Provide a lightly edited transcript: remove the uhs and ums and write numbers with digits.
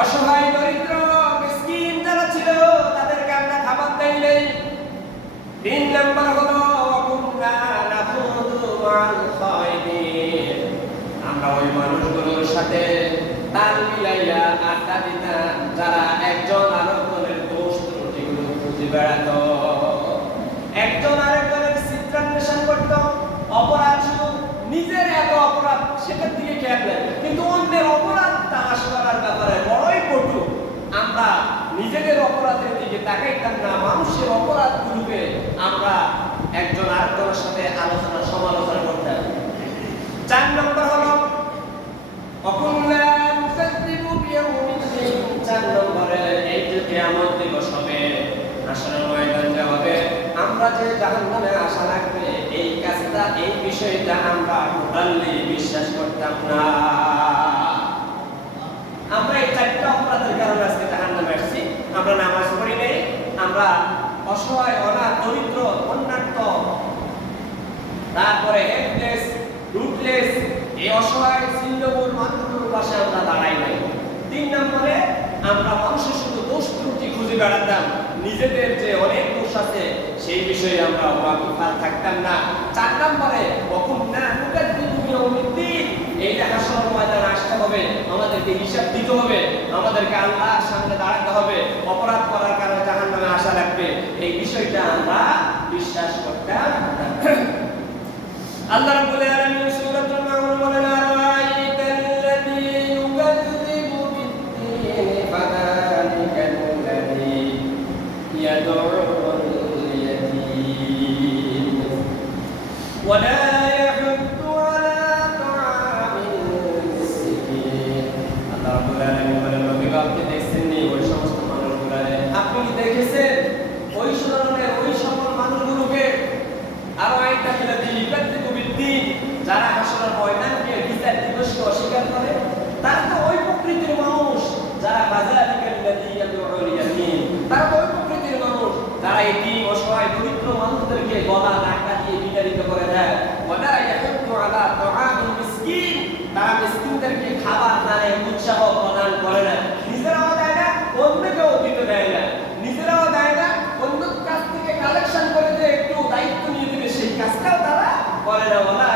অসহায় দরিদ্র মিসকিন যারা ছিল তাদেরকে আমরা খাবার দেই নাই। 3 নাম্বার হলো ওয়াকুন্না নাখুদু মাল খায়দিন, আমরা ওই মানুষগুলোর সাথে তাল মিলাইয়া আড্ডা দিতাম যারা একজন আরেকজনের দোষ ত্রুটিগুলো খুঁজে বেড়াতো, একজন আরেকজনের চিত্রান্বেষণ করত। অপরাধ শুধু নিজের এত অপরাধ সেটার দিকে খেয়াল নেই, কিন্তু অন্যের অপরাধ তালাশ করার ব্যাপারে বড়ই পটু। আমরা নিজেদের অপরাধের দিকে তাকাইতাম না, মানুষের অপরাধগুলোকে আমরা একজন আরেকজনের সাথে আলোচনা সমালোচনা করতাম। 4 নম্বর হলো অকুল্লা মুকাদ্দিবু বিয়াউমিদ্দিন, 4 নম্বরে এই যে কিয়ামত দিবস হবে, হাসরের ময়দান হবে, আমরা যে জাহান্নামে আশা রাখবে এই কাজটা এই বিষয়টা আমরা টোটালি বিশ্বাস করতাম না। আমরা এই 4টা অপরাধের কারণে আজকে জাহান্নামে আসছি। আমরা নামাজ পড়ি নাই, আমরা অসহায় অনাথ দরিদ্র অন্যান্য, তারপরে হেল্পলেস রুটলেস এই অসহায় ছিন্নমূল মানুষগুলোর পাশে আমরা দাঁড়াই নাই। 3 নম্বরে আমরা মানুষের শুধু দোষ ত্রুটি খুঁজে বেড়াতাম, নিজেদের যে অনেক দোষ আছে সেই বিষয়ে আমরা ওয়াকিফ থাকতাম না। 4 নম্বরে ওয়াকুন্না মুকাদ্দিবু বিয়াউমিদ্দিন, এই হাসরের ময়দানে আসতে হবে, আমাদেরকে হিসাব দিতে হবে, আমাদেরকে আল্লাহর সামনে দাঁড়াতে হবে, অপরাধ করার কারণে জাহান্নামে আশা রাখবে এই বিষয়টা আমরা বিশ্বাস করতাম না। আল্লাহ রাব্বুল আলামিন সূরাতুল মাউন বলেন, আরাআইতাল্লাযী ইউকাযযিবু বিদ্দীন ফাযালিকাল্লাযী ইয়াদউল ইয়াতীম ওয়া লা ইয়াহুদ্দু আলা তাআমিল মিসকিন। আল্লাহ রাব্বুল আলামিন বলেন, নবী আপনি দেখছেন নি ওই সমস্ত মানুষগুলোকে? আপনি কি দেখেছেন ওই ধরনের ওই সকল মানুষগুলোকে? আরাআইতাল্লাযী ইউকাযযিবু বিদ্দীন, যারা হাসরের ময়দানকে বিচার দিবসকে অস্বীকার করে, তারা তো ওই প্রকৃতির মানুষ যারা ফাযালিকাল্লাযী ইয়াদউল ইয়াতীম, তারা ওই প্রকৃতির মানুষ যারা এতিম অসহায় দরিদ্র মানুষদেরকে গলা ধাক্কা দিয়ে বিতাড়িত করে দেয়। ওয়া লা ইয়াহুদ্দু আলা তাআমিল মিসকিন, তারা মিসকিনদেরকে খাবার দানে উৎসাহ প্রদান করে না, নিজেরাও দেয় না, অন্যকেও দিতে দেয় না, নিজেরাও দেয় না, অন্যের কাছ থেকে কালেকশন করে যে একটু দায়িত্ব নিয়ে দিবে সেই কাজটাও তারা করে না। ওয়া লা